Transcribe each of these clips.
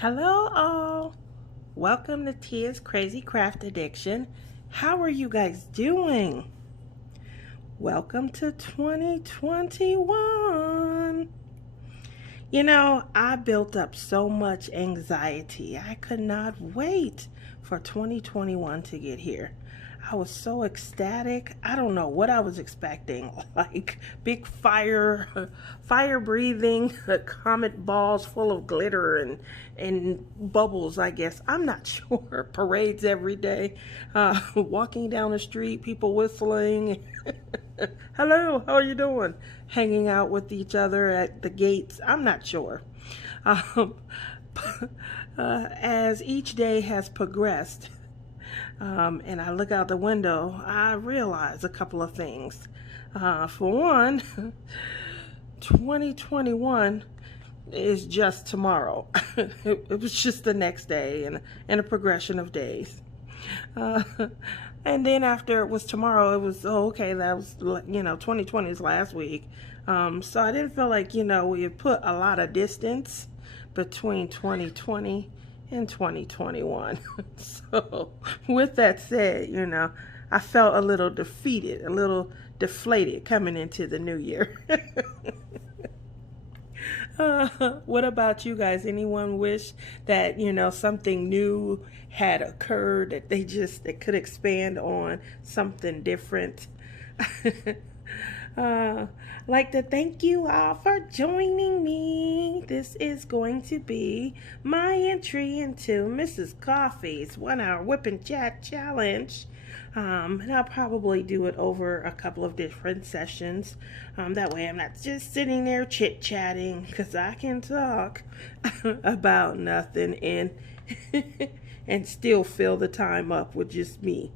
Hello all, welcome to Tia's Crazy Craft Addiction. How are you guys doing? Welcome to 2021. You know, I built up so much anxiety. I could not wait for 2021 to get here. I was so ecstatic. I don't know what I was expecting, like big fire breathing, comet balls full of glitter and bubbles, I guess. I'm not sure. Parades every day, walking down the street, people whistling. Hello, how are you doing? Hanging out with each other at the gates. I'm not sure. As each day has progressed, and I look out the window, I realize a couple of things. For one, 2021 is just tomorrow. It was just the next day and a progression of days. And then after it was tomorrow, it was, okay, that was, 2020 is last week. So I didn't feel like, we had put a lot of distance between 2020 in 2021. So with that said, I felt a little defeated, a little deflated coming into the new year. What about you guys? Anyone wish that, something new had occurred, that they could expand on something different? Like to thank you all for joining me. This is going to be my entry into Mrs. Coffee's 1 hour whip and chat challenge. And I'll probably do it over a couple of different sessions. That way I'm not just sitting there chit-chatting, because I can talk about nothing and and still fill the time up with just me.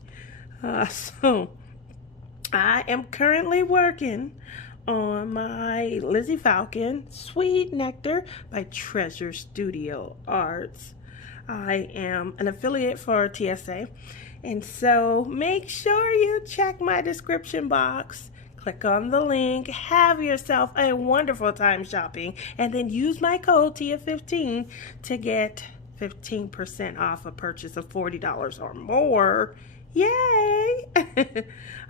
So I am currently working on my Lizzie Falcon Sweet Nectar by Treasure Studio Arts. I am an affiliate for TSA, and so make sure you check my description box. Click on the link, have yourself a wonderful time shopping, and then use my code TIA15 to get 15% off a purchase of $40 or more. Yay!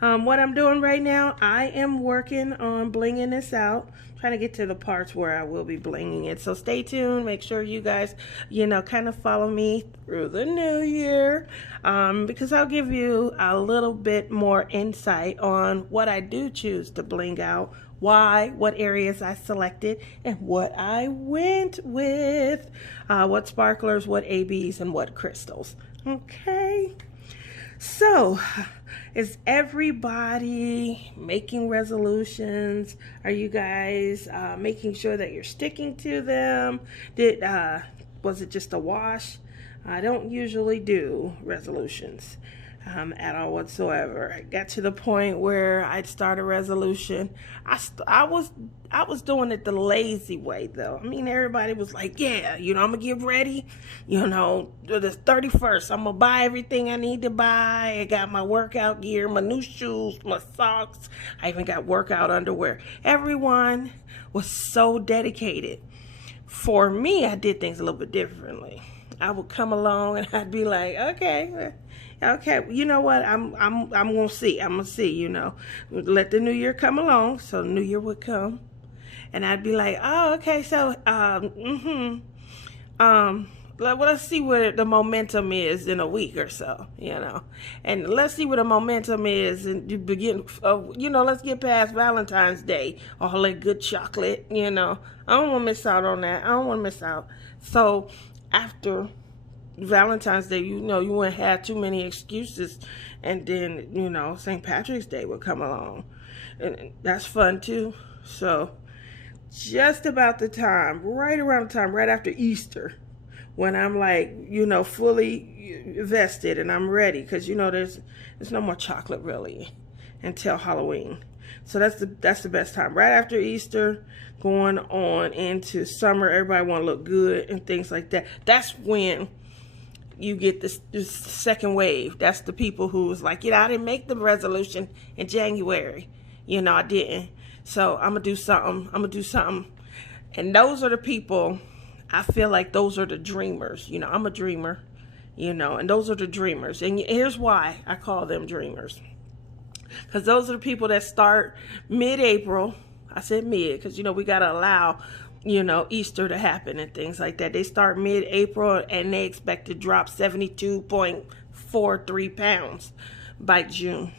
What I'm doing right now, I am working on blinging this out. Trying to get to the parts where I will be blinging it. So stay tuned. Make sure you guys, kind of follow me through the new year. Because I'll give you a little bit more insight on what I do choose to bling out, why, what areas I selected, and what I went with. What sparklers, what ABs, and what crystals. Okay. So, is everybody making resolutions? Are you guys making sure that you're sticking to them? Was it just a wash? I don't usually do resolutions at all whatsoever. I got to the point where I'd start a resolution. I was doing it the lazy way, though. I mean, everybody was like, yeah, I'm gonna get ready. The 31st, I'm gonna buy everything I need to buy. I got my workout gear, my new shoes, my socks. I even got workout underwear. Everyone was so dedicated. For me, I did things a little bit differently. I would come along and I'd be like, okay, you know what? I'm gonna see. Let the new year come along. So the new year would come, and I'd be like, oh, okay. So, let's see where the momentum is in a week or so, and let's see where the momentum is in the beginning. Let's get past Valentine's Day, all that good chocolate. I don't want to miss out on that. I don't want to miss out. So after Valentine's Day, you wouldn't have too many excuses, and then St. Patrick's Day would come along, and that's fun too. So just about the time, right around the time, right after Easter, when I'm like, fully vested and I'm ready, because there's no more chocolate really until Halloween. So that's the best time, right after Easter, going on into summer. Everybody want to look good and things like that. That's when you get this second wave. That's the people who was like, I didn't make the resolution in January. I didn't. So I'm gonna do something. And those are the people I feel like those are the dreamers. You know, I'm a dreamer, you know, and those are the dreamers. And here's why I call them dreamers. Because those are the people that start mid-April. I said mid because, you know, we got to allow, you know, Easter to happen and things like that. They start mid-April and they expect to drop 72.43 pounds by June.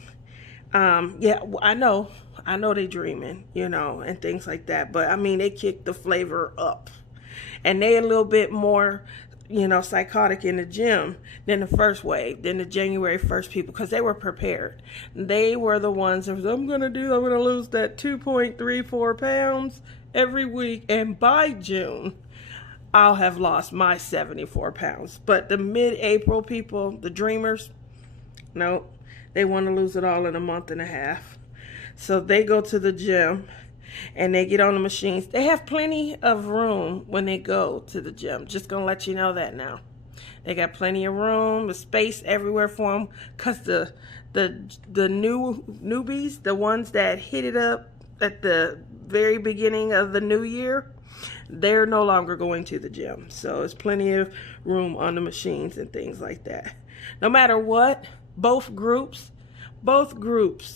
Yeah, I know they dreaming, you know, and things like that. But, I mean, they kick the flavor up. And they a little bit more, you know, psychotic in the gym than the first wave, than the January 1st people, because they were prepared. They were the ones that was, I'm going to lose that 2.34 pounds every week. And by June, I'll have lost my 74 pounds. But the mid-April people, the dreamers, no, they want to lose it all in a month and a half. So they go to the gym and they get on the machines. They have plenty of room when they go to the gym. Just going to let you know that now. They got plenty of room, the space everywhere for them. Because the newbies, the ones that hit it up at the very beginning of the new year, they're no longer going to the gym. So it's plenty of room on the machines and things like that. No matter what, both groups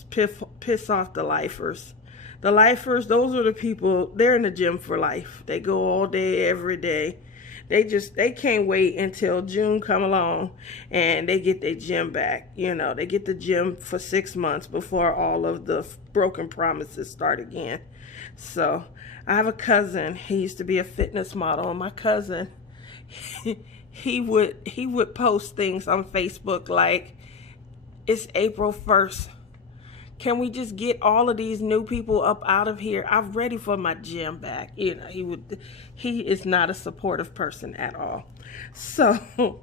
piss off the lifers. The lifers, those are the people, they're in the gym for life. They go all day, every day. They can't wait until June come along and they get their gym back. You know, they get the gym for 6 months before all of the broken promises start again. So I have a cousin, he used to be a fitness model, and my cousin, he would post things on Facebook like, it's April 1st. Can we just get all of these new people up out of here? I'm ready for my gym back. You know, he is not a supportive person at all. So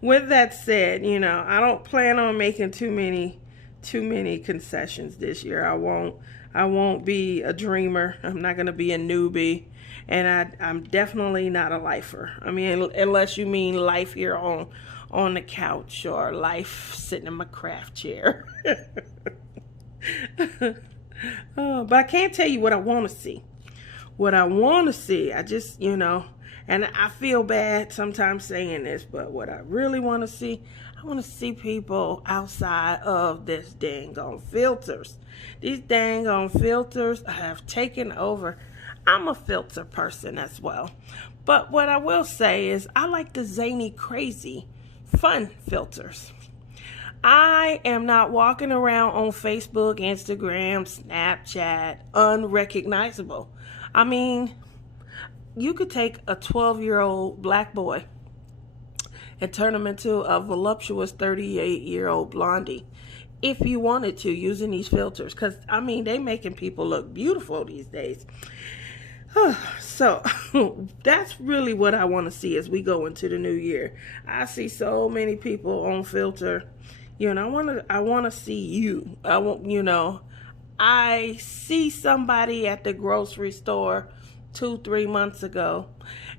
with that said, you know, I don't plan on making too many concessions this year. I won't be a dreamer. I'm not going to be a newbie. And I'm definitely not a lifer. I mean, unless you mean life here on the couch or life sitting in my craft chair. But I can't tell you what I want to see. What I want to see, I just, you know, and I feel bad sometimes saying this, but what I really want to see, I want to see people outside of this dang on filters. These dang on filters have taken over. I'm a filter person as well. But what I will say is I like the zany, crazy, fun filters. I am not walking around on Facebook, Instagram, Snapchat, unrecognizable. I mean, you could take a 12-year-old black boy and turn him into a voluptuous 38-year-old blondie if you wanted to, using these filters. Because, I mean, they making people look beautiful these days. So that's really what I want to see as we go into the new year. I see so many people on filter. You know, I want to see you. I see somebody at the grocery store 2-3 months ago,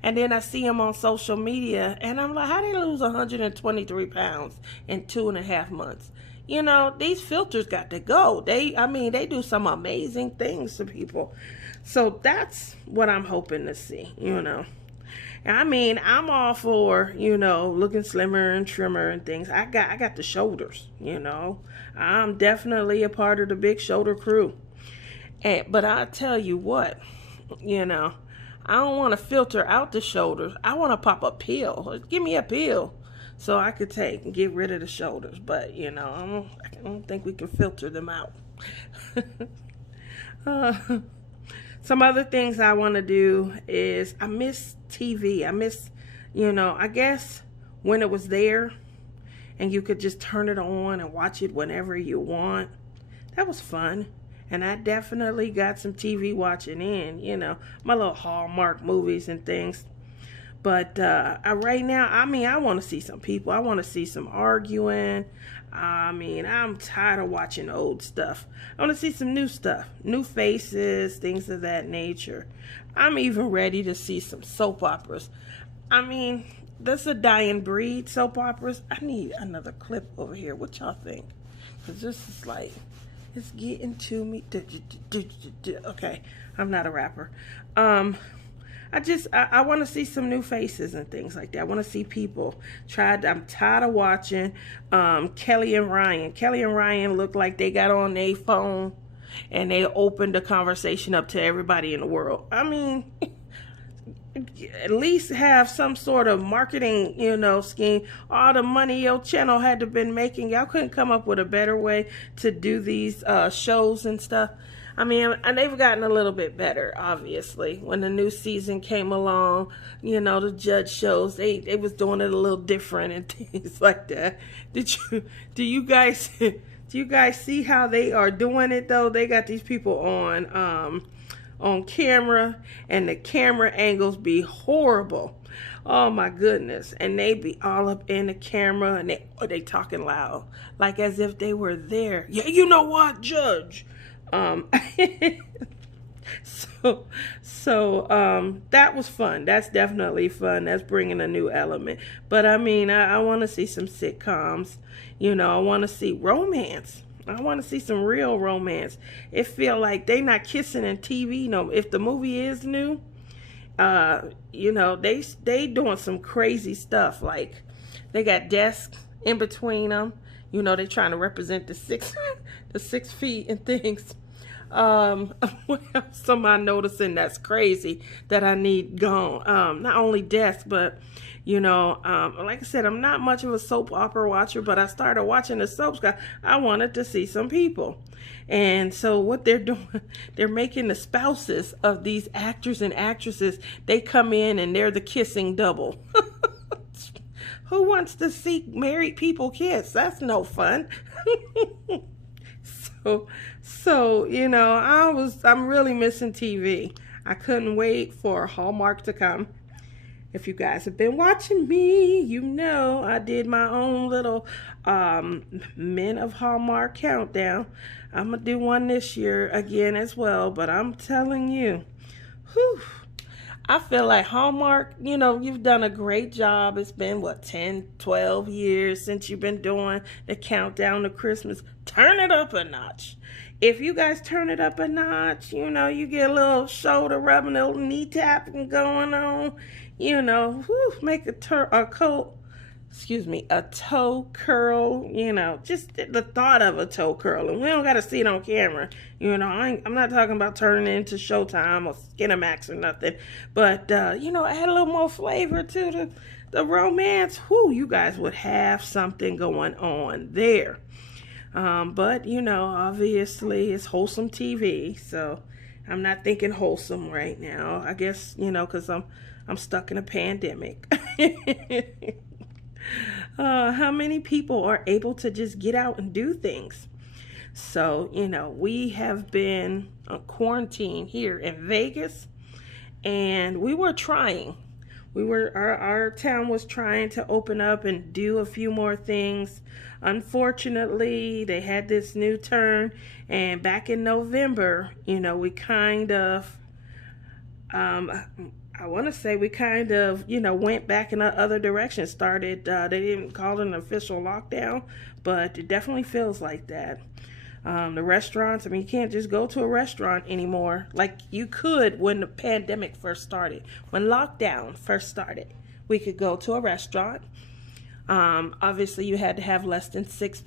and then I see them on social media, and I'm like, how they lose 123 pounds in 2.5 months? You know, these filters got to go. They do some amazing things to people. So that's what I'm hoping to see, you know. I mean, I'm all for, you know, looking slimmer and trimmer and things. I got the shoulders, you know. I'm definitely a part of the big shoulder crew. But I tell you what, you know, I don't want to filter out the shoulders. I want to pop a pill. Give me a pill so I could take and get rid of the shoulders. But, you know, I don't think we can filter them out. Some other things I want to do is I miss TV. I miss, you know, I guess when it was there and you could just turn it on and watch it whenever you want. That was fun. And I definitely got some TV watching in, you know, my little Hallmark movies and things. But right now, I mean, I want to see some people. I want to see some arguing. I mean, I'm tired of watching old stuff. I want to see some new stuff, new faces, things of that nature. I'm even ready to see some soap operas. I mean, that's a dying breed, soap operas. I need another clip over here. What y'all think? Because this is like, it's getting to me. Okay, I'm not a rapper. I want to see some new faces and things like that. I want to see people I'm tired of watching Kelly and Ryan. Kelly and Ryan look like they got on their phone and they opened the conversation up to everybody in the world. I mean, at least have some sort of marketing, scheme. All the money your channel had to been making, y'all couldn't come up with a better way to do these shows and stuff. I mean, and they've gotten a little bit better, obviously. When the new season came along, the judge shows, they was doing it a little different and things like that. Do you guys see how they are doing it though? They got these people on camera, and the camera angles be horrible. Oh my goodness. And they be all up in the camera, and they talking loud, like as if they were there. Yeah, you know what, Judge? So that was fun. That's definitely fun. That's bringing a new element. But I mean, I want to see some sitcoms. I want to see romance. I want to see some real romance. It feel like they not kissing in TV. If the movie is new, they doing some crazy stuff. Like they got desks in between them. They trying to represent the 6 feet and things. What else am I noticing that's crazy that I need gone? Not only desks, but like I said, I'm not much of a soap opera watcher, but I started watching the soaps because I wanted to see some people. And so what they're doing, they're making the spouses of these actors and actresses, they come in and they're the kissing double. Who wants to see married people kiss? That's no fun. So I'm really missing TV. I couldn't wait for Hallmark to come. If you guys have been watching me, I did my own little Men of Hallmark countdown. I'm going to do one this year again as well, but I'm telling you, I feel like Hallmark, you've done a great job. It's been, 10, 12 years since you've been doing the countdown to Christmas. Turn it up a notch. If you guys turn it up a notch, you get a little shoulder rubbing, a little knee tapping going on, make a toe curl, just the thought of a toe curl. And we don't got to see it on camera. I'm not talking about turning it into Showtime or Skinamax or nothing. But, add a little more flavor to the romance. You guys would have something going on there. But, obviously it's wholesome TV. So I'm not thinking wholesome right now. I guess, because I'm stuck in a pandemic. How many people are able to just get out and do things? So, we have been quarantined here in Vegas, and we were trying. Our town was trying to open up and do a few more things. Unfortunately, they had this new turn, and back in November, we kind of, I want to say we kind of, went back in the other direction. Started, they didn't call it an official lockdown, but it definitely feels like that. The restaurants, you can't just go to a restaurant anymore like you could when the pandemic first started. When lockdown first started, we could go to a restaurant. Obviously, you had to have less than six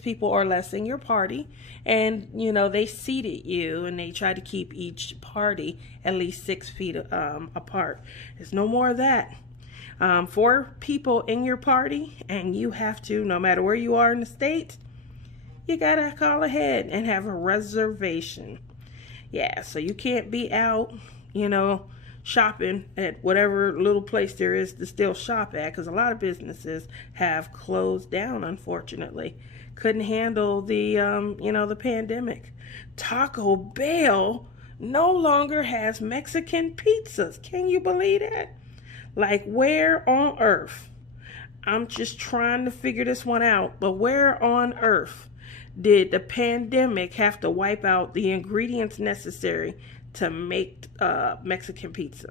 people or less in your party. And, they seated you and they tried to keep each party at least 6 feet apart. There's no more of that. 4 people in your party, and you have to, no matter where you are in the state, you got to call ahead and have a reservation. Yeah, so you can't be out, shopping at whatever little place there is to still shop at, because a lot of businesses have closed down, unfortunately. Couldn't handle the the pandemic. Taco Bell no longer has Mexican pizzas. Can you believe that? Like, where on earth? I'm just trying to figure this one out, but where on earth did the pandemic have to wipe out the ingredients necessary to make Mexican pizza?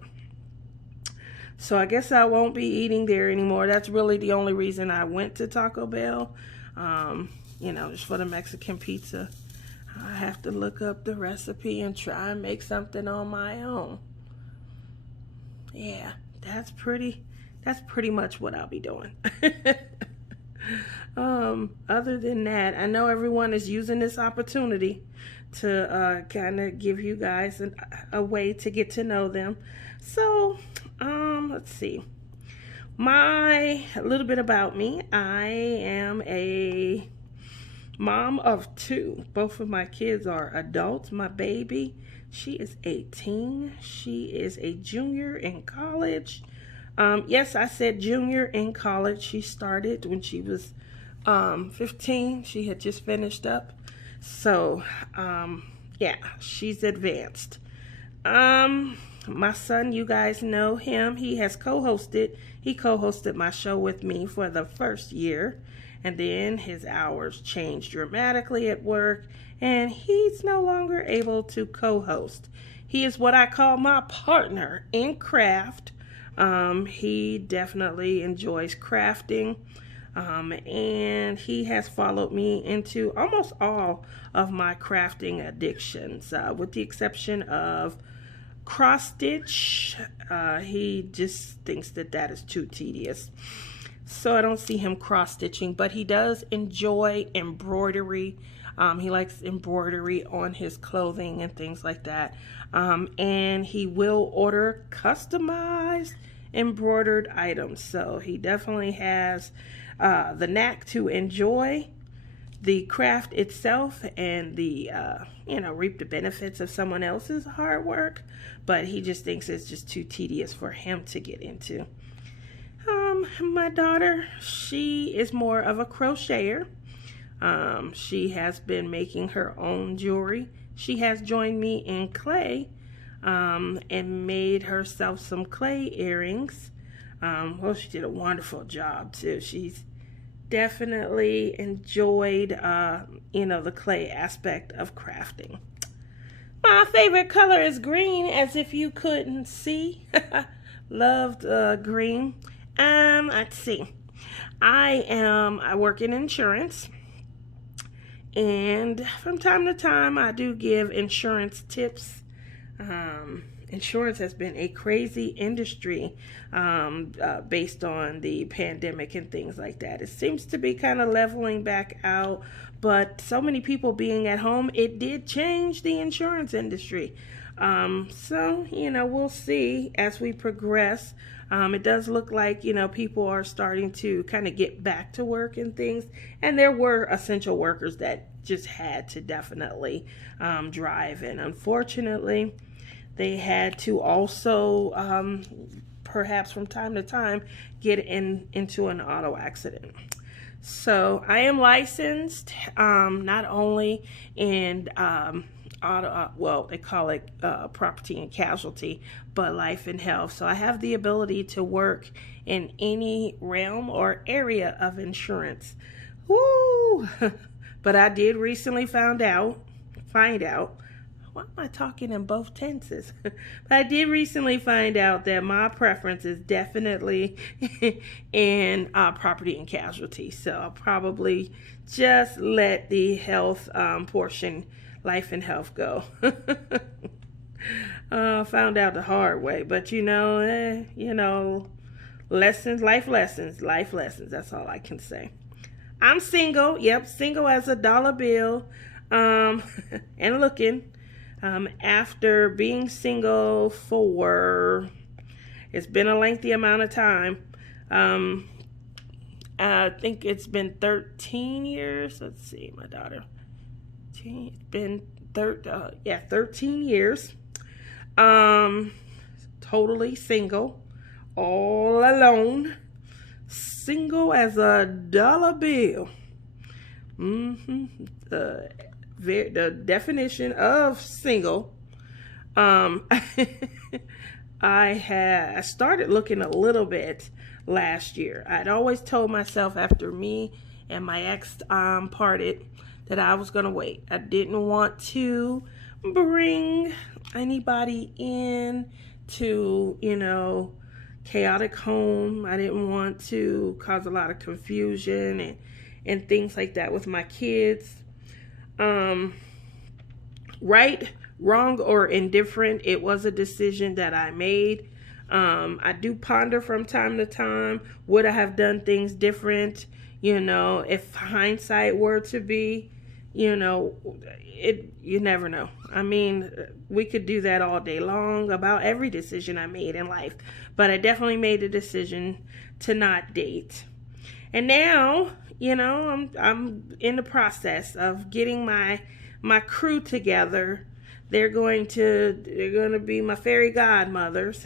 So I guess I won't be eating there anymore. That's really the only reason I went to Taco Bell, just for the Mexican pizza. I have to look up the recipe and try and make something on my own. yeah, that's pretty much what I'll be doing. Other than that, I know everyone is using this opportunity to kind of give you guys a way to get to know them. So, let's see. A little bit about me. I am a mom of two. Both of my kids are adults. My baby, she is 18. She is a junior in college. Yes, I said junior in college. She started when she was 15. She had just finished up. So, yeah, she's advanced. My son, you guys know him. He co-hosted my show with me for the first year. And then his hours changed dramatically at work, and he's no longer able to co-host. He is what I call my partner in craft. He definitely enjoys crafting, and he has followed me into almost all of my crafting addictions, with the exception of cross stitch. He just thinks that is too tedious. So I don't see him cross stitching, but he does enjoy embroidery. He likes embroidery on his clothing and things like that. And he will order customized embroidered items. So he definitely has the knack to enjoy the craft itself and the reap the benefits of someone else's hard work. But he just thinks it's just too tedious for him to get into. My daughter, she is more of a crocheter. She has been making her own jewelry. She has joined me in clay, and made herself some clay earrings. Well, she did a wonderful job too. She's definitely enjoyed, the clay aspect of crafting. My favorite color is green, as if you couldn't see. Loved green. Let's see. I work in insurance, and from time to time I do give insurance tips. Insurance has been a crazy industry, based on the pandemic and things like that. It seems to be kind of leveling back out, but so many people being at home, it did change the insurance industry. So, we'll see as we progress. It does look like, people are starting to kind of get back to work and things. And there were essential workers that just had to definitely drive. And unfortunately, they had to also, perhaps from time to time, get into an auto accident. So I am licensed, not only in they call it property and casualty, but life and health. So I have the ability to work in any realm or area of insurance. Woo! But I did recently find out. Why am I talking in both tenses? But I did recently find out that my preference is definitely in property and casualty. So I'll probably just let the health portion, life and health, go. Found out the hard way, but life lessons. That's all I can say. I'm single. Yep, single as a dollar bill, and looking. After being single for, it's been a lengthy amount of time. I think it's been 13 years. Let's see, my daughter. It's been 13 years. Totally single, all alone, single as a dollar bill. The definition of single. I started looking a little bit last year. I'd always told myself after me and my ex parted that I was gonna wait. I didn't want to bring anybody in to chaotic home. I didn't want to cause a lot of confusion and things like that with my kids. Right, wrong, or indifferent, it was a decision that I made. I do ponder from time to time, would I have done things different? If hindsight were to be, you never know. I mean, we could do that all day long about every decision I made in life, but I definitely made a decision to not date. And now, I'm in the process of getting my crew together. They're going to be my fairy godmothers,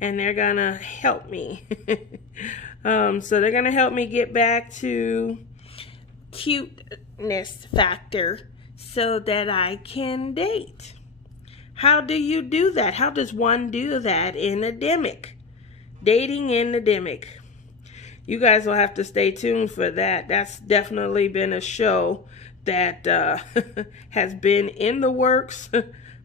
and they're gonna help me. So they're gonna help me get back to cuteness factor so that I can date. How do you do that? How does one do that in a demic? Dating in the demic. You guys will have to stay tuned for that. That's definitely been a show that has been in the works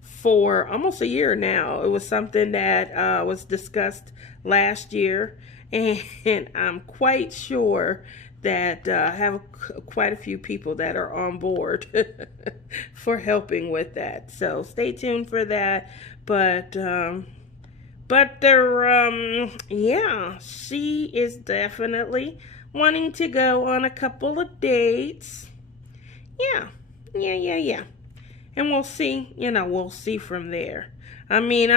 for almost a year now. It was something that was discussed last year, and I'm quite sure that I have quite a few people that are on board for helping with that. So stay tuned for that. But yeah, she is definitely wanting to go on a couple of dates. Yeah. And we'll see, we'll see from there. I mean,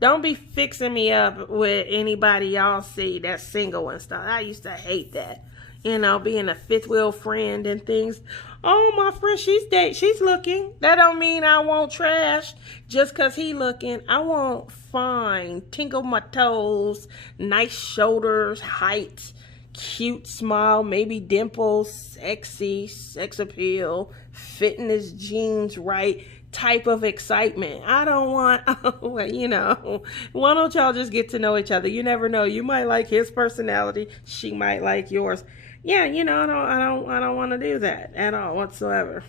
don't be fixing me up with anybody y'all see that's single and stuff. I used to hate that. Being a fifth wheel friend and things. Oh, my friend, she's looking. That don't mean I won't trash just because he looking. I want fine, tinkle my toes, nice shoulders, height, cute smile, maybe dimples, sexy, sex appeal, fitting his jeans right, type of excitement. I don't want, why don't y'all just get to know each other? You never know. You might like his personality. She might like yours. Yeah, I don't want to do that at all whatsoever.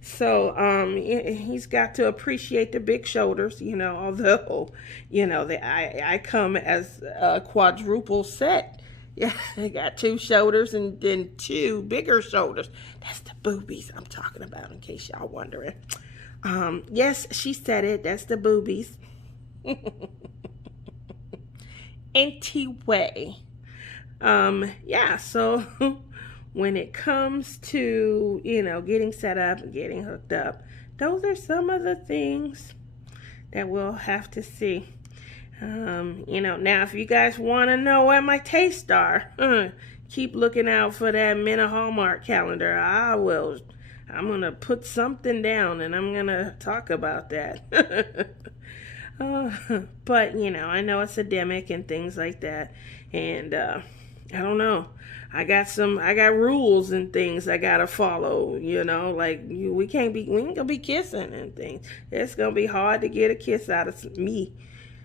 So, he's got to appreciate the big shoulders, although, I come as a quadruple set. Yeah, I got 2 shoulders and then 2 bigger shoulders. That's the boobies I'm talking about, in case y'all wondering. Yes, she said it. That's the boobies. Anyway. Yeah, so when it comes to, getting set up and getting hooked up, those are some of the things that we'll have to see. Now if you guys want to know what my tastes are, keep looking out for that Minna Hallmark calendar. I'm going to put something down and I'm going to talk about that. But, I know it's endemic and things like that. And, I don't know. I got rules and things I gotta follow, like we ain't gonna be kissing and things. It's gonna be hard to get a kiss out of me,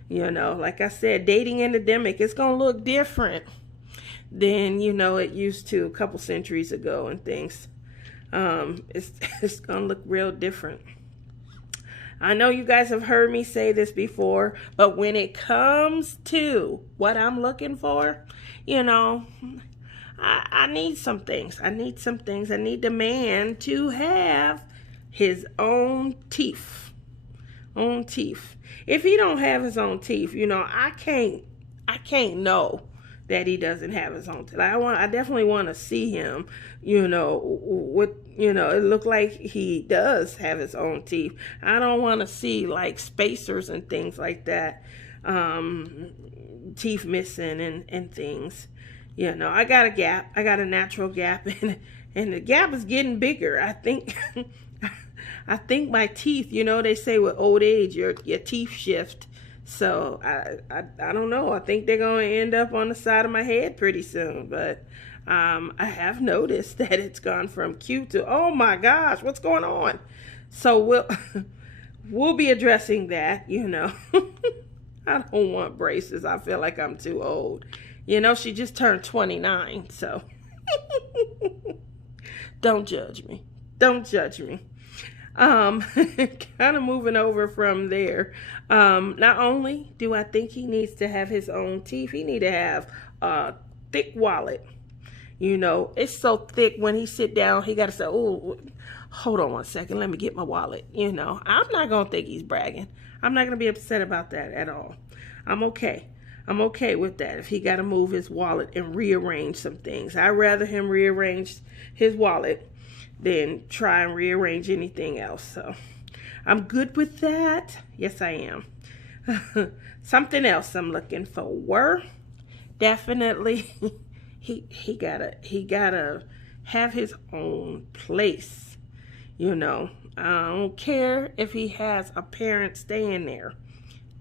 like I said, dating endemic, it's gonna look different than, it used to a couple centuries ago and things. It's gonna look real different. I know you guys have heard me say this before, but when it comes to what I'm looking for, I need some things. I need the man to have his own teeth. If he don't have his own teeth, I can't know that he doesn't have his own teeth. I definitely want to see him, it looked like he does have his own teeth. I don't want to see like spacers and things like that, teeth missing and things. I got a gap. I got a natural gap, and the gap is getting bigger. I think my teeth, they say with old age your teeth shift. So I don't know. I think they're going to end up on the side of my head pretty soon, but I have noticed that it's gone from cute to, oh my gosh, what's going on? So we'll be addressing that, I don't want braces. I feel like I'm too old. She just turned 29, so don't judge me. Kind of moving over from there. Not only do I think he needs to have his own teeth, he need to have a thick wallet. It's so thick when he sit down, he got to say, oh, hold on one second, let me get my wallet. I'm not going to think he's bragging. I'm not going to be upset about that at all. I'm okay. I'm okay with that if he got to move his wallet and rearrange some things. I'd rather him rearrange his wallet than try and rearrange anything else. So I'm good with that. Yes, I am. Something else I'm looking for. Definitely, he gotta have his own place. You know, I don't care if he has a parent staying there.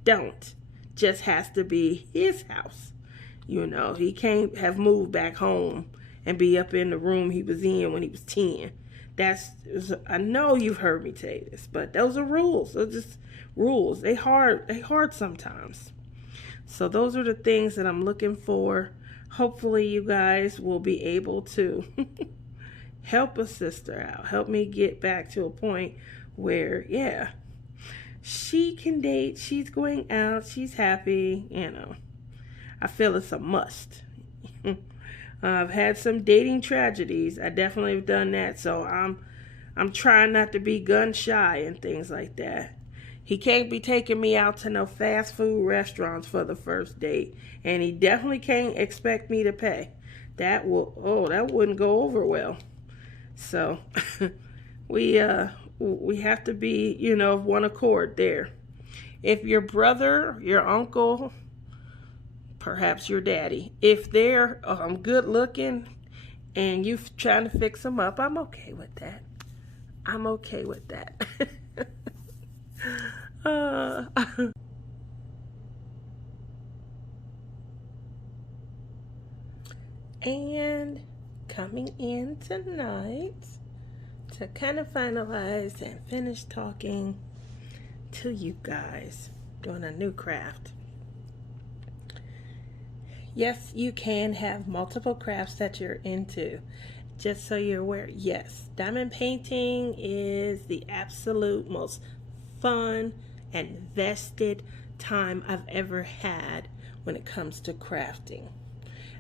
Don't. Just has to be his house. You know, he can't have moved back home and be up in the room he was in when he was 10. I know you've heard me say this, but those are rules. Those are just rules. They hard sometimes. So those are the things that I'm looking for. Hopefully you guys will be able to help a sister out. Help me get back to a point where, yeah, she can date, she's going out, she's happy, you know. I feel it's a must. I've had some dating tragedies. I definitely have done that. So I'm trying not to be gun shy and things like that. He can't be taking me out to no fast food restaurants for the first date. And he definitely can't expect me to pay. That wouldn't go over well. So we have to be, you know, of one accord there. If your brother, your uncle, perhaps your daddy, if they're good looking and you trying to fix them up, I'm okay with that. I'm okay with that. And coming in tonight to kind of finalize and finish talking to you guys, doing a new craft. Yes, you can have multiple crafts that you're into. Just so you're aware, yes, diamond painting is the absolute most fun and vested time I've ever had when it comes to crafting.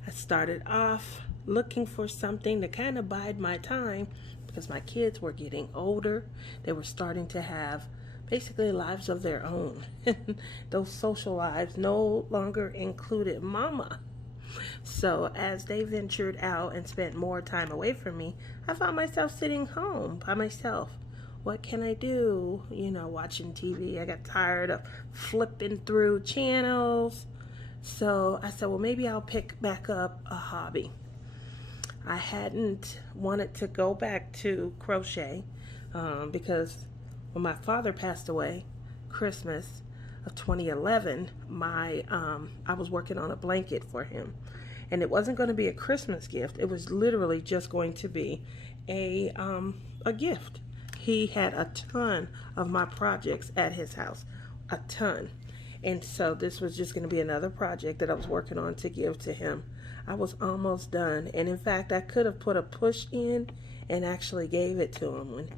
I started off looking for something to kind of bide my time because my kids were getting older. They were starting to have basically lives of their own. Those social lives no longer included mama. So as they ventured out and spent more time away from me, I found myself sitting home by myself. What can I do? You know, watching TV. I got tired of flipping through channels. So I said, well, maybe I'll pick back up a hobby. I hadn't wanted to go back to crochet because when my father passed away, Christmas of 2011, I was working on a blanket for him. And it wasn't going to be a Christmas gift. It was literally just going to be a gift. He had a ton of my projects at his house, a ton. And so this was just going to be another project that I was working on to give to him. I was almost done. And in fact, I could have put a push in and actually gave it to him when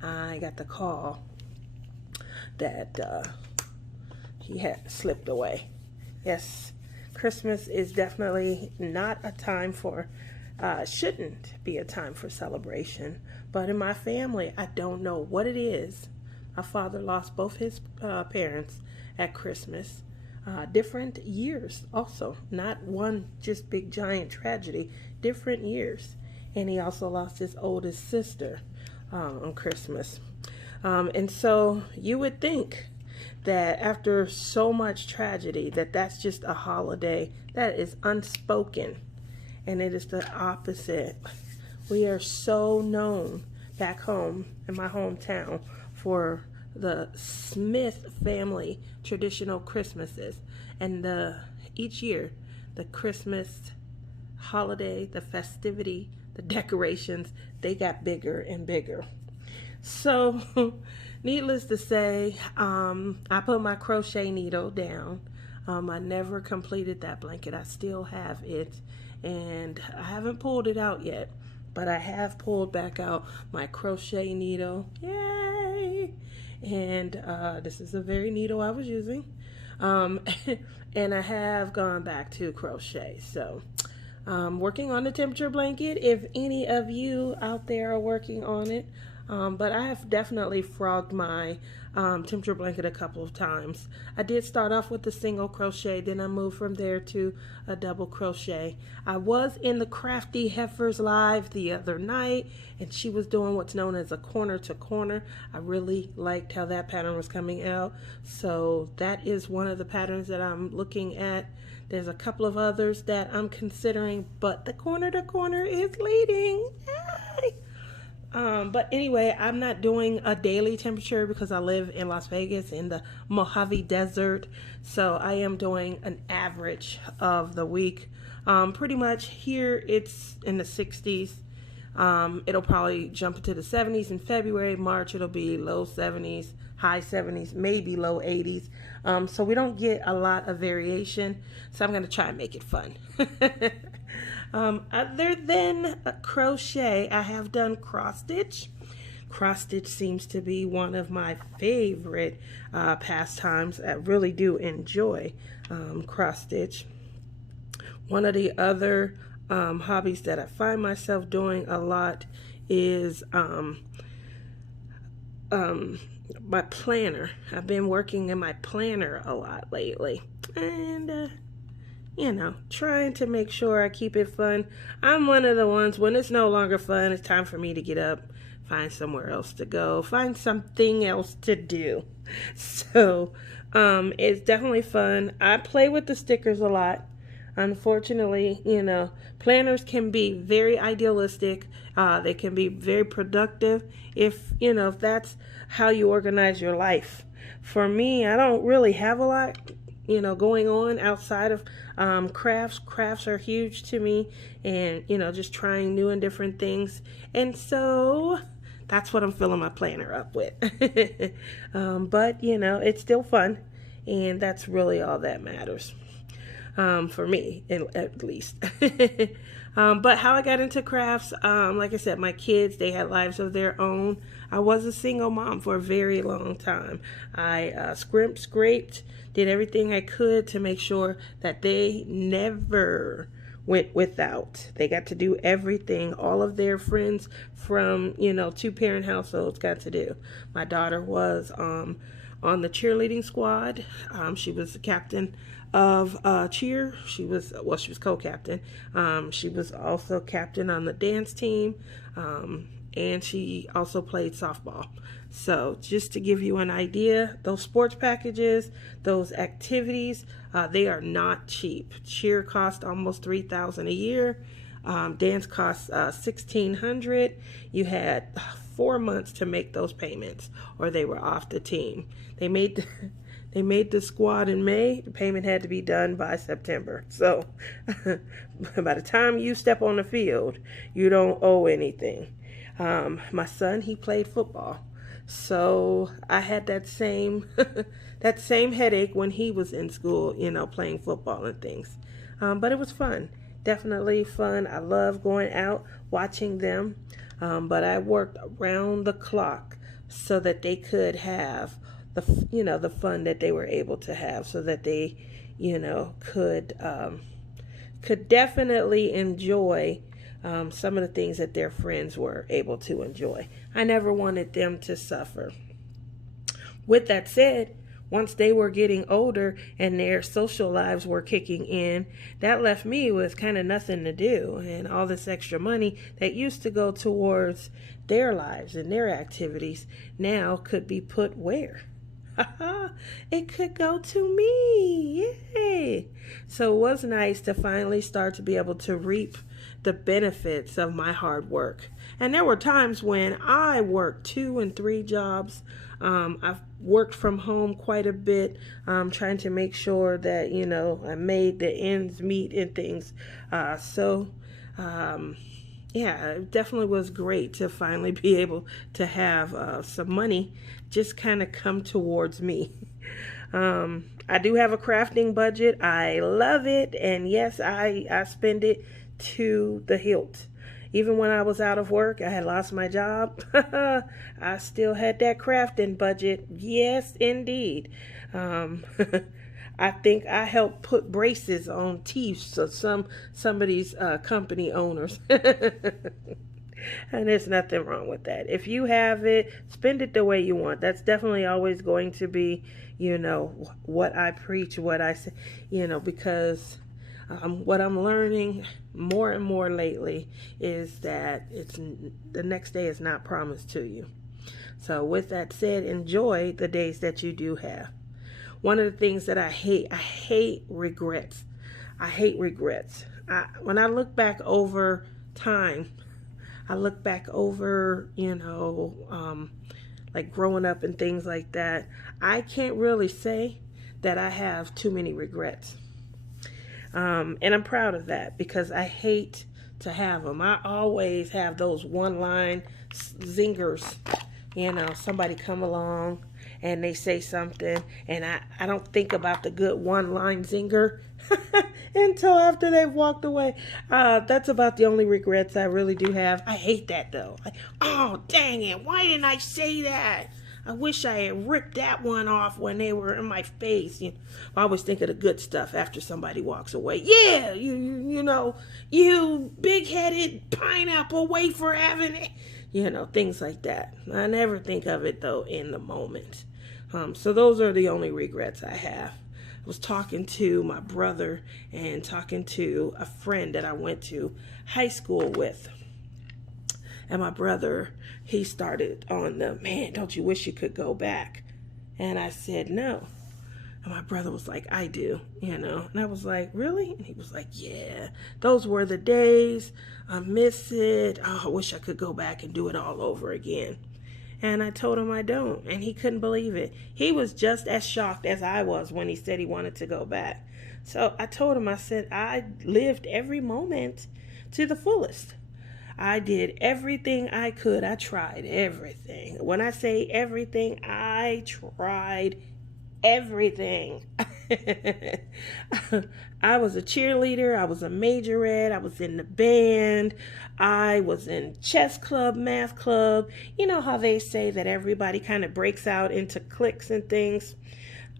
I got the call that he had slipped away. Yes, Christmas is definitely not a time for, shouldn't be a time for celebration. But in my family, I don't know what it is. My father lost both his parents at Christmas. Different years also. Not one just big giant tragedy. Different years. And he also lost his oldest sister on Christmas. And so you would think that after so much tragedy, that's just a holiday that is unspoken. And it is the opposite. We are so known back home in my hometown for the Smith family traditional Christmases. And each year, the Christmas holiday, the festivity, the decorations, they got bigger and bigger. So, needless to say, I put my crochet needle down. I never completed that blanket. I still have it, and I haven't pulled it out yet, but I have pulled back out my crochet needle. Yay! And this is the very needle I was using. And I have gone back to crochet. So, working on the temperature blanket. If any of you out there are working on it, But I have definitely frogged my temperature blanket a couple of times. I did start off with a single crochet, then I moved from there to a double crochet. I was in the Crafty Heifers live the other night, and she was doing what's known as a corner to corner. I really liked how that pattern was coming out, so that is one of the patterns that I'm looking at. There's a couple of others that I'm considering, but the corner to corner is leading. Yay! But anyway, I'm not doing a daily temperature because I live in Las Vegas in the Mojave Desert. So I am doing an average of the week. Pretty much here it's in the 60s. It'll probably jump into the 70s in February. March it'll be low 70s, high 70s, maybe low 80s. So we don't get a lot of variation. So I'm going to try and make it fun. Other than crochet, I have done cross stitch. Cross stitch seems to be one of my favorite pastimes. I really do enjoy cross stitch. One of the other hobbies that I find myself doing a lot is my planner. I've been working in my planner a lot lately, and trying to make sure I keep it fun. I'm one of the ones, when it's no longer fun, it's time for me to get up, find somewhere else to go, find something else to do. So, it's definitely fun. I play with the stickers a lot. Unfortunately, planners can be very idealistic. They can be very productive if that's how you organize your life. For me, I don't really have a lot going on outside of crafts. Crafts are huge to me, and just trying new and different things, and so that's what I'm filling my planner up with. But it's still fun, and that's really all that matters, for me at least. But how I got into crafts, like I said, my kids, they had lives of their own. I was a single mom for a very long time. I scrimped, scraped, did everything I could to make sure that they never went without. They got to do everything all of their friends from, two-parent households got to do. My daughter was on the cheerleading squad. She was the captain of cheer. She was co-captain. She was also captain on the dance team, and she also played softball. So just to give you an idea, those sports packages, those activities, they are not cheap. Cheer cost almost $3,000 a year. Dance costs $1,600. You had 4 months to make those payments, or they were off the team. They made the squad in May. The payment had to be done by September. So by the time you step on the field, you don't owe anything. My son, he played football. So I had that same that same headache when he was in school, playing football and things. But it was fun. Definitely fun. I love going out, watching them. But I worked around the clock so that they could have the fun that they were able to have, so that they could definitely enjoy some of the things that their friends were able to enjoy. I never wanted them to suffer. With that said, once they were getting older and their social lives were kicking in, that left me with kind of nothing to do, and all this extra money that used to go towards their lives and their activities now could be put where? It could go to me. Yay! So it was nice to finally start to be able to reap the benefits of my hard work. And there were times when I worked 2 and 3 jobs. I've worked from home quite a bit, trying to make sure that I made the ends meet and things. Yeah, it definitely was great to finally be able to have some money just kind of come towards me. I do have a crafting budget. I love it. And yes, I spend it to the hilt. Even when I was out of work, I had lost my job. I still had that crafting budget. Yes, indeed. I think I helped put braces on teeth of some of these company owners. And there's nothing wrong with that. If you have it, spend it the way you want. That's definitely always going to be, what I preach, what I say, because what I'm learning more and more lately is that the next day is not promised to you. So with that said, enjoy the days that you do have. One of the things that I hate regrets. I hate regrets. When I look back over time, I look back over, like growing up and things like that, I can't really say that I have too many regrets. And I'm proud of that because I hate to have them. I always have those one-line zingers. Somebody come along and they say something and I don't think about the good one-line zinger until after they've walked away. That's about the only regrets I really do have. I hate that though. Like, oh, dang it. Why didn't I say that? I wish I had ripped that one off when they were in my face. I always think of the good stuff after somebody walks away. Yeah, you big-headed pineapple wafer having it. Things like that. I never think of it, though, in the moment. So those are the only regrets I have. I was talking to my brother and talking to a friend that I went to high school with. And my brother, he started on the, man, don't you wish you could go back? And I said, no. And my brother was like, I do, And I was like, really? And he was like, yeah, those were the days. I miss it. Oh, I wish I could go back and do it all over again. And I told him I don't. And he couldn't believe it. He was just as shocked as I was when he said he wanted to go back. So I told him, I said, I lived every moment to the fullest. I did everything I could. I tried everything. When I say everything, I tried everything. I was a cheerleader. I was a majorette. I was in the band. I was in chess club, math club. You know how they say that everybody kind of breaks out into cliques and things?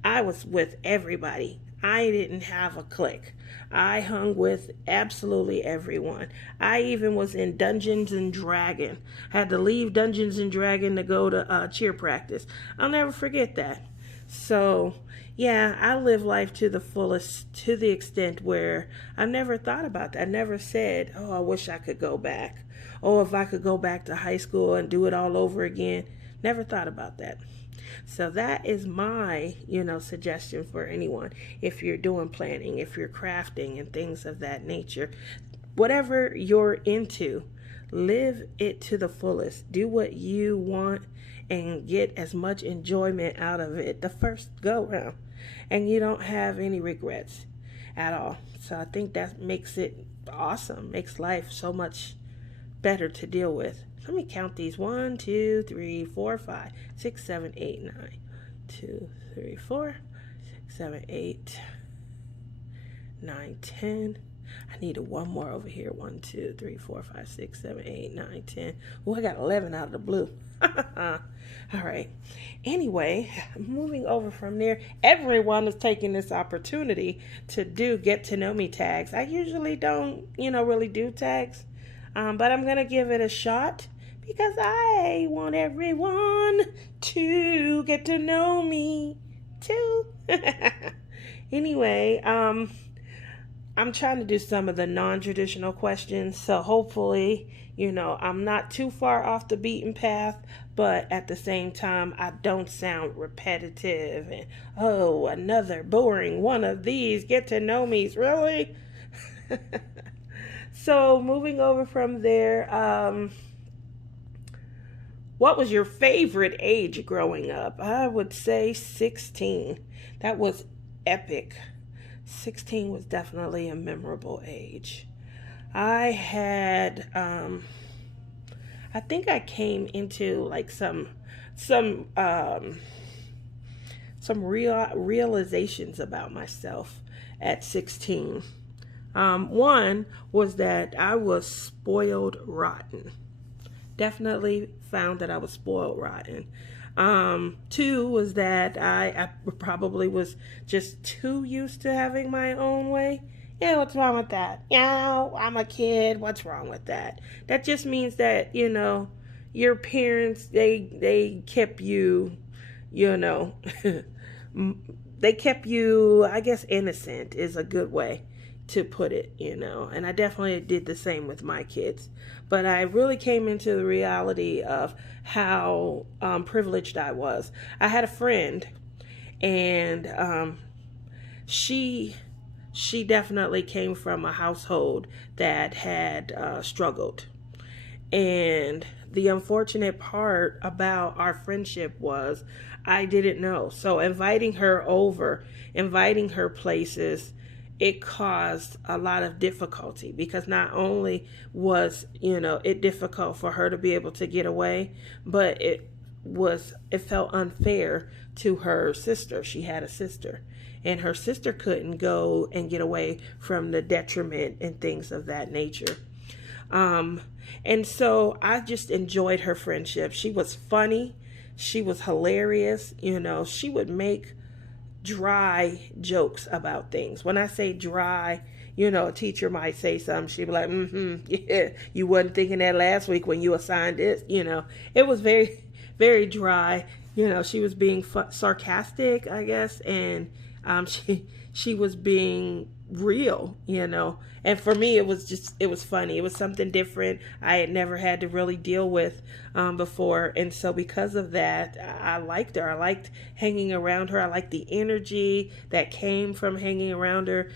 I was with everybody. I didn't have a clique. I hung with absolutely everyone. I even was in Dungeons and Dragon. Had to leave Dungeons and Dragon to go to cheer practice. I'll never forget that. So, yeah, I live life to the fullest, to the extent where I've never thought about that. I never said, oh, I wish I could go back. Oh, if I could go back to high school and do it all over again. Never thought about that. So that is my, suggestion for anyone. If you're doing planning, if you're crafting and things of that nature, whatever you're into, live it to the fullest. Do what you want and get as much enjoyment out of it the first go round. And you don't have any regrets at all. So I think that makes it awesome, makes life so much better to deal with. Let me count these. 1, 2, 3, 4, 5, 6, 7, 8, 9. 2, 3, 4, 6, 7, 8, 9, 10. I need one more over here. 1, 2, 3, 4, 5, 6, 7, 8, 9, 10. Oh, I got 11 out of the blue. All right. Anyway, moving over from there, everyone is taking this opportunity to do get to know me tags. I usually don't, really do tags, but I'm going to give it a shot because I want everyone to get to know me too. Anyway, I'm trying to do some of the non-traditional questions, so hopefully, I'm not too far off the beaten path, but at the same time, I don't sound repetitive and, oh, another boring one of these get to know me's, really? So moving over from there, what was your favorite age growing up? I would say 16. That was epic. 16 was definitely a memorable age. I had, I think I came into like some realizations about myself at 16. One was that I was spoiled rotten. Definitely found that I was spoiled rotten. 2 was that I probably was just too used to having my own way. Yeah, what's wrong with that? Yeah, I'm a kid. What's wrong with that? That just means that, your parents, they kept you, you know, they kept you, I guess, innocent is a good way to put it. And I definitely did the same with my kids. But I really came into the reality of how privileged I was. I had a friend, and she she definitely came from a household that had struggled. And the unfortunate part about our friendship was I didn't know. So inviting her over, inviting her places, it caused a lot of difficulty, because not only was, it difficult for her to be able to get away, but it felt unfair to her sister. She had a sister, and her sister couldn't go and get away from the detriment and things of that nature. And so I just enjoyed her friendship. She was funny. She was hilarious. She would make dry jokes about things. When I say dry, a teacher might say something. She'd be like, yeah, you wasn't thinking that last week when you assigned this. It was very, very dry. She was being sarcastic, I guess, and she was being real, and for me it was funny. It was something different I had never had to really deal with before. And so because of that, I liked her. I liked hanging around her. I liked the energy that came from hanging around her.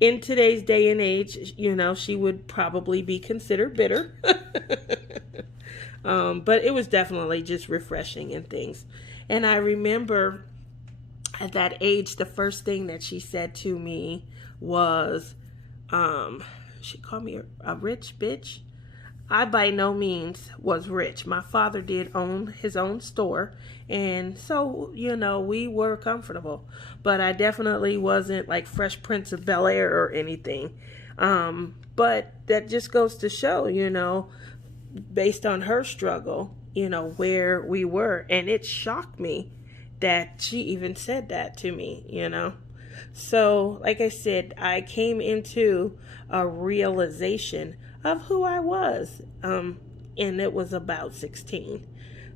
In today's day and age, she would probably be considered bitter. But it was definitely just refreshing and things. And I remember at that age, the first thing that she said to me was, she called me a rich bitch. I by no means was rich. My father did own his own store, and so, we were comfortable. But I definitely wasn't like Fresh Prince of Bel-Air or anything. But that just goes to show, based on her struggle, where we were. And it shocked me that she even said that to me, So, like I said, I came into a realization of who I was, and it was about 16.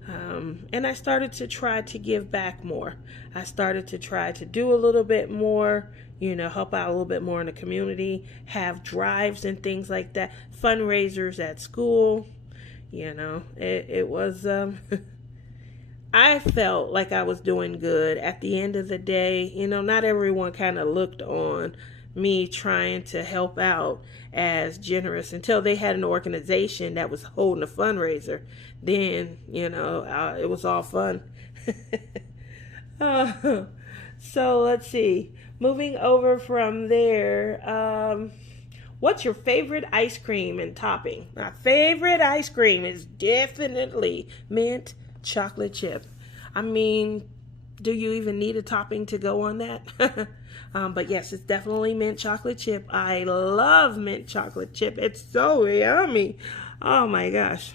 And I started to try to give back more. I started to try to do a little bit more, help out a little bit more in the community, have drives and things like that, fundraisers at school. It was... I felt like I was doing good. At the end of the day, not everyone kind of looked on me trying to help out as generous until they had an organization that was holding a fundraiser. Then, it was all fun. So let's see. Moving over from there, what's your favorite ice cream and topping? My favorite ice cream is definitely mint chocolate chip. I mean, do you even need a topping to go on that? But yes, it's definitely mint chocolate chip. I love mint chocolate chip. It's so yummy. Oh my gosh.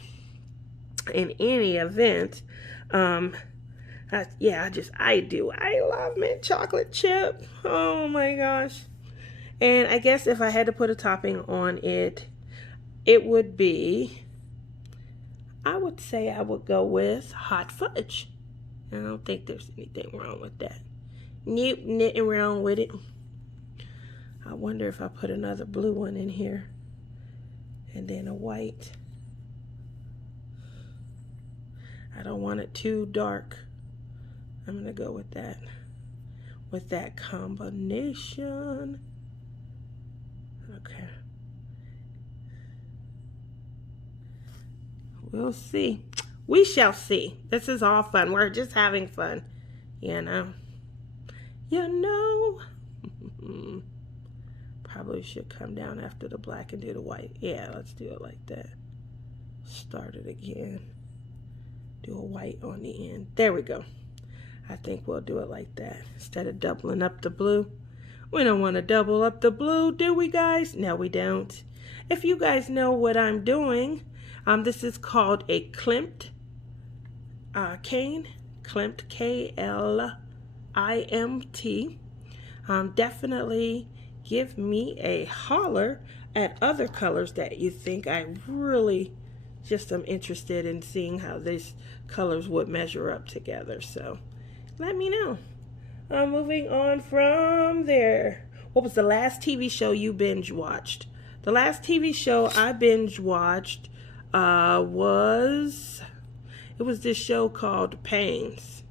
In any event, I do. I love mint chocolate chip. Oh my gosh. And I guess if I had to put a topping on it, it would be, I would say I would go with hot fudge. I don't think there's anything wrong with that. Nothing wrong with it. I wonder if I put another blue one in here and then a white. I don't want it too dark. I'm going to go with that combination. Okay. We'll see. We shall see. This is all fun. We're just having fun. Probably should come down after the black and do the white. Yeah, let's do it like that. Start it again. Do a white on the end. There we go. I think we'll do it like that. Instead of doubling up the blue. We don't want to double up the blue, do we, guys? No, we don't. If you guys know what I'm doing, this is called a klimt cane. Klimt, K-L-I-M-T. Definitely give me a holler at other colors that you think I really just am interested in seeing how these colors would measure up together. So let me know. Moving on from there. What was the last TV show you binge watched? The last TV show I binge watched was this show called Pains.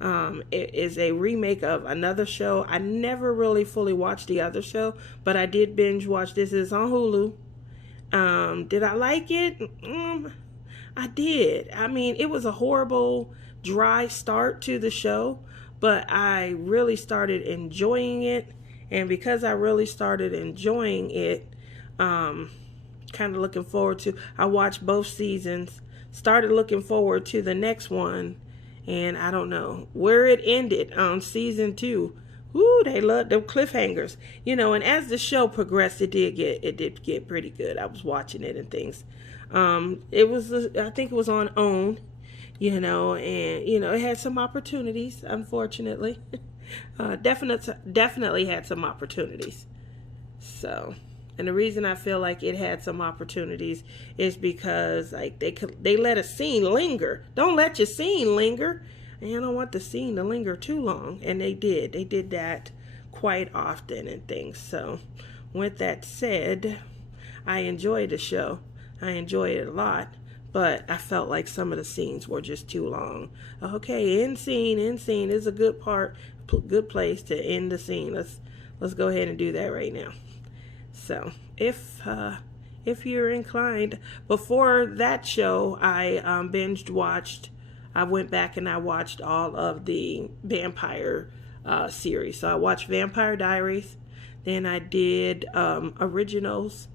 It is a remake of another show. I never really fully watched the other show, but I did binge watch this. It's on Hulu. Did I like it? I did. I mean, it was a horrible, dry start to the show, but I really started enjoying it. And because I really started enjoying it, kind of looking forward to, I watched both seasons, started looking forward to the next one, and I don't know where it ended on season 2. Ooh, they love them cliffhangers, and as the show progressed, it did get pretty good. I was watching it and things. I think it was on OWN, and it had some opportunities, unfortunately. Definitely had some opportunities. So, and the reason I feel like it had some opportunities is because they let a scene linger. Don't let your scene linger. And you don't want the scene to linger too long. And they did that quite often and things. So with that said, I enjoyed the show. I enjoyed it a lot. But I felt like some of the scenes were just too long. Okay, end scene is a good place to end the scene. Let's go ahead and do that right now. So if you're inclined, before that show, I I went back and I watched all of the vampire series. So I watched Vampire Diaries, then I did Originals,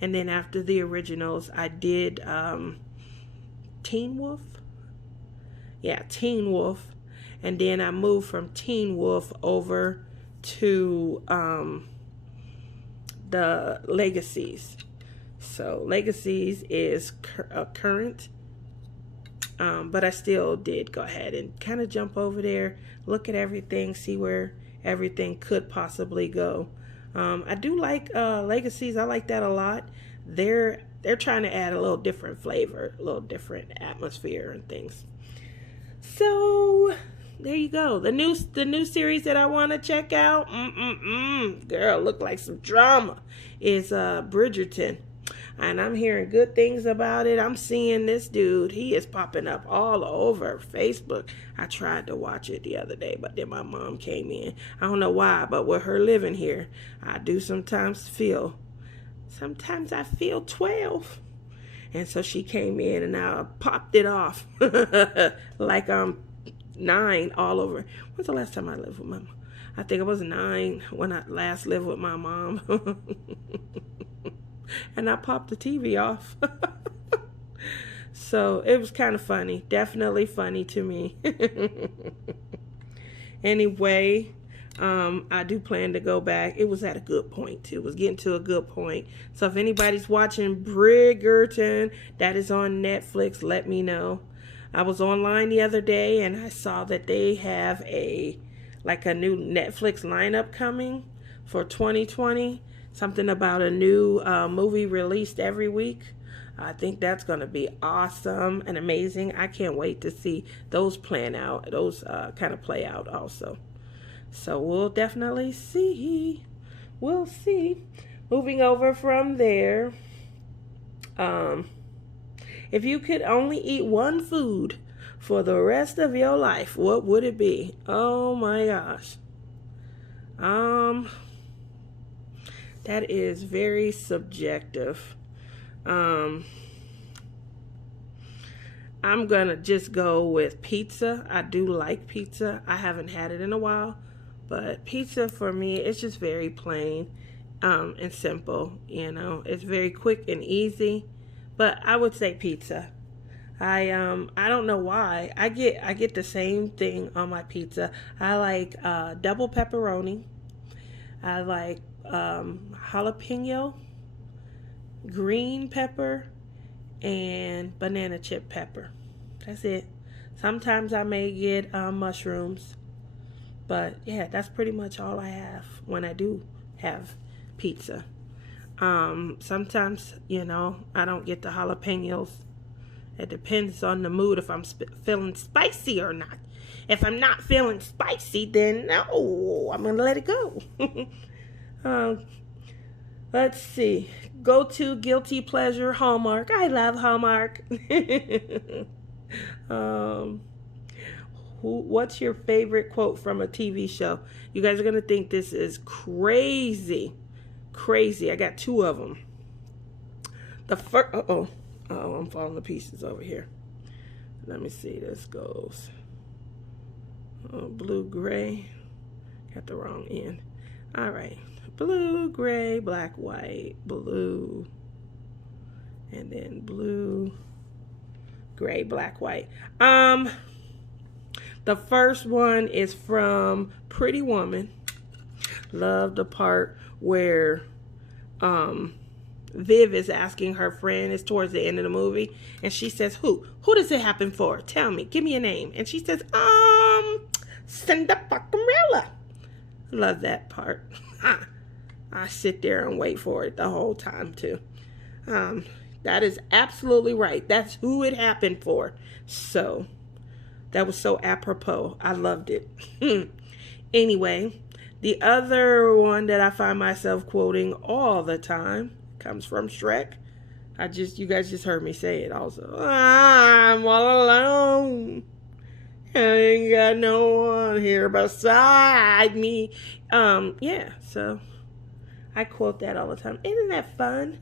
and then after the Originals, I did Teen Wolf. Yeah, Teen Wolf. And then I moved from Teen Wolf over to the Legacies. So Legacies is current. But I still did go ahead and kind of jump over there, look at everything, see where everything could possibly go. I do like Legacies. I like that a lot. They're trying to add a little different flavor, a little different atmosphere and things. So there you go. The new series that I want to check out, girl, look like some drama, is Bridgerton. And I'm hearing good things about it. I'm seeing this dude. He is popping up all over Facebook. I tried to watch it the other day, but then my mom came in. I don't know why, but with her living here, I do sometimes I feel 12. And so she came in and I popped it off like I'm 9 all over. When's the last time I lived with my mom? I think I was 9 when I last lived with my mom. And I popped the TV off. So it was kind of funny. Definitely funny to me. Anyway, I do plan to go back. It was at a good point too. It was getting to a good point. So if anybody's watching Bridgerton, that is on Netflix, let me know. I was online the other day and I saw that they have a new Netflix lineup coming for 2020. Something about a new movie released every week. I think that's going to be awesome and amazing. I can't wait to see those plan out. Those kind of play out also. So we'll definitely see. We'll see. Moving over from there. If you could only eat one food for the rest of your life, what would it be? Oh my gosh. That is very subjective. I'm gonna just go with pizza. I do like pizza. I haven't had it in a while, but pizza for me, it's just very plain and simple. It's very quick and easy. But I would say pizza. I don't know why. I get the same thing on my pizza. I like double pepperoni. I like jalapeno, green pepper, and banana chip pepper. That's it. Sometimes I may get mushrooms, but yeah, that's pretty much all I have when I do have pizza. Sometimes, you know, I don't get the jalapenos. It depends on the mood if I'm feeling spicy or not. If I'm not feeling spicy, then no, I'm going to let it go. Let's see. Go to guilty pleasure, Hallmark. I love Hallmark. What's your favorite quote from a TV show? You guys are going to think this is crazy. Crazy. I got two of them. The first, I'm falling to pieces over here. Let me see. This goes blue, gray. Got the wrong end. All right. Blue, gray, black, white, blue. And then blue, gray, black, white. The first one is from Pretty Woman. Love the part where Viv is asking her friend, it's towards the end of the movie, and she says, who does it happen for? Tell me, give me a name. And she says, Cinderella. Love that part. I sit there and wait for it the whole time too. That is absolutely right. That's who it happened for. So that was so apropos. I loved it. Anyway, the other one that I find myself quoting all the time comes from Shrek. You guys just heard me say it also. I'm all alone. I ain't got no one here beside me. Yeah, so I quote that all the time. Isn't that fun?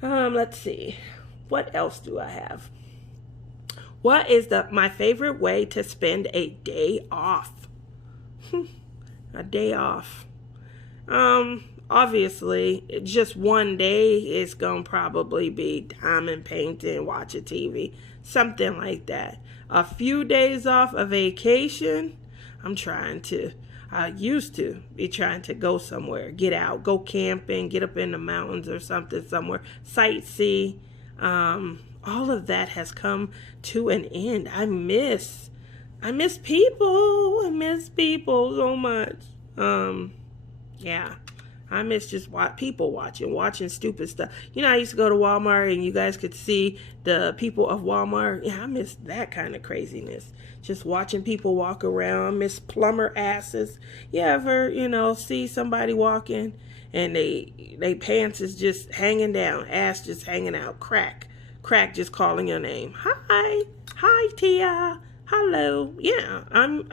Let's see. What else do I have? What is my favorite way to spend a day off? A day off. Obviously, just one day is going to probably be diamond painting, watching TV, something like that. A few days off a vacation, I used to be trying to go somewhere, get out, go camping, get up in the mountains or something somewhere, sightsee. All of that has come to an end. I miss people. I miss people so much. Yeah. I miss just people watching stupid stuff. You know, I used to go to Walmart and you guys could see the people of Walmart. Yeah, I miss that kind of craziness. Just watching people walk around. Miss plumber asses. You ever, see somebody walking and they pants is just hanging down, ass just hanging out, crack just calling your name. Hi Tia. Hello. Yeah, I'm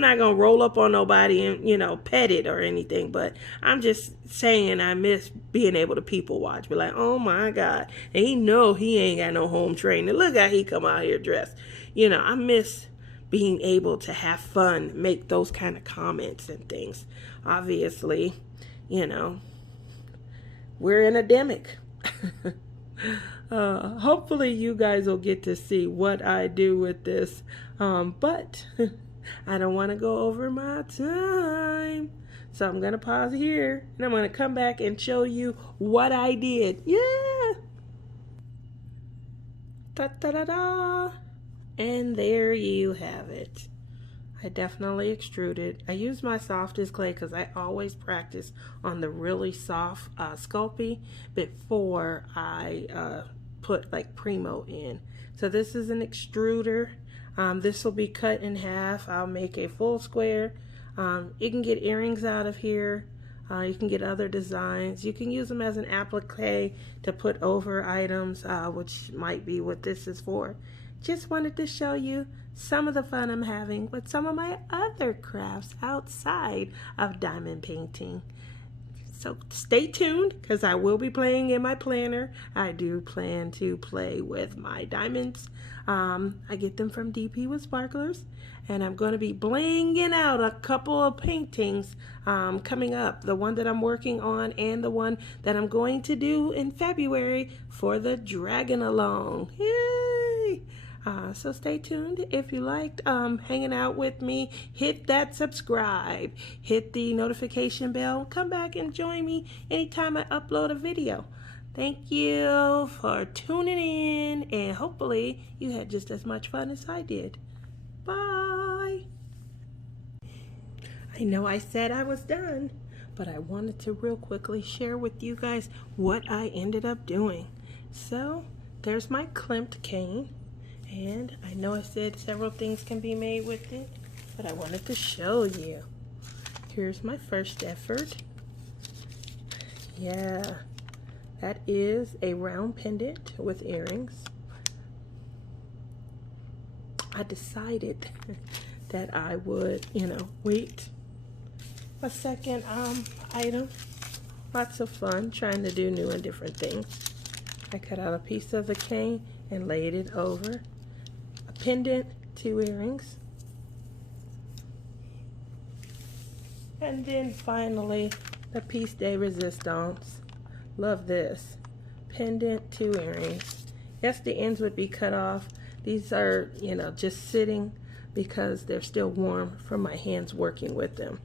not going to roll up on nobody and, pet it or anything, but I'm just saying I miss being able to people watch. Be like, oh my God. And he ain't got no home training. Look how he come out here dressed. I miss being able to have fun, make those kind of comments and things. Obviously, we're in a demic. Hopefully you guys will get to see what I do with this. But I don't want to go over my time. So I'm going to pause here and I'm going to come back and show you what I did. Yeah. Ta-da-da-da. And there you have it. I definitely extruded. I use my softest clay because I always practice on the really soft Sculpey before I put like Primo in. So this is an extruder. This will be cut in half. I'll make a full square. You can get earrings out of here. You can get other designs. You can use them as an applique to put over items, which might be what this is for. Just wanted to show you some of the fun I'm having with some of my other crafts outside of diamond painting. So stay tuned because I will be playing in my planner. I do plan to play with my diamonds. I get them from DP with Sparklers, and I'm going to be blinging out a couple of paintings coming up. The one that I'm working on and the one that I'm going to do in February for the Dragon Along. Yay! So stay tuned. If you liked hanging out with me, hit that subscribe, hit the notification bell, come back and join me anytime I upload a video. Thank you for tuning in, and hopefully you had just as much fun as I did. Bye. I know I said I was done, but I wanted to real quickly share with you guys what I ended up doing. So there's my clamped cane, and I know I said several things can be made with it, but I wanted to show you. Here's my first effort. Yeah, that is a round pendant with earrings. I decided that I would, wait a second item. Lots of fun trying to do new and different things. I cut out a piece of the cane and laid it over a pendant, 2 earrings, and then finally the piece de resistance. Love this. Pendant, 2 earrings. Yes, the ends would be cut off. These are, just sitting because they're still warm from my hands working with them.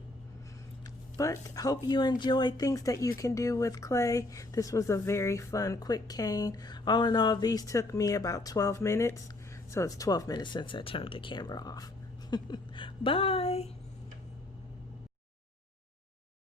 But hope you enjoyed things that you can do with clay. This was a very fun, quick cane. All in all, these took me about 12 minutes. So it's 12 minutes since I turned the camera off. Bye.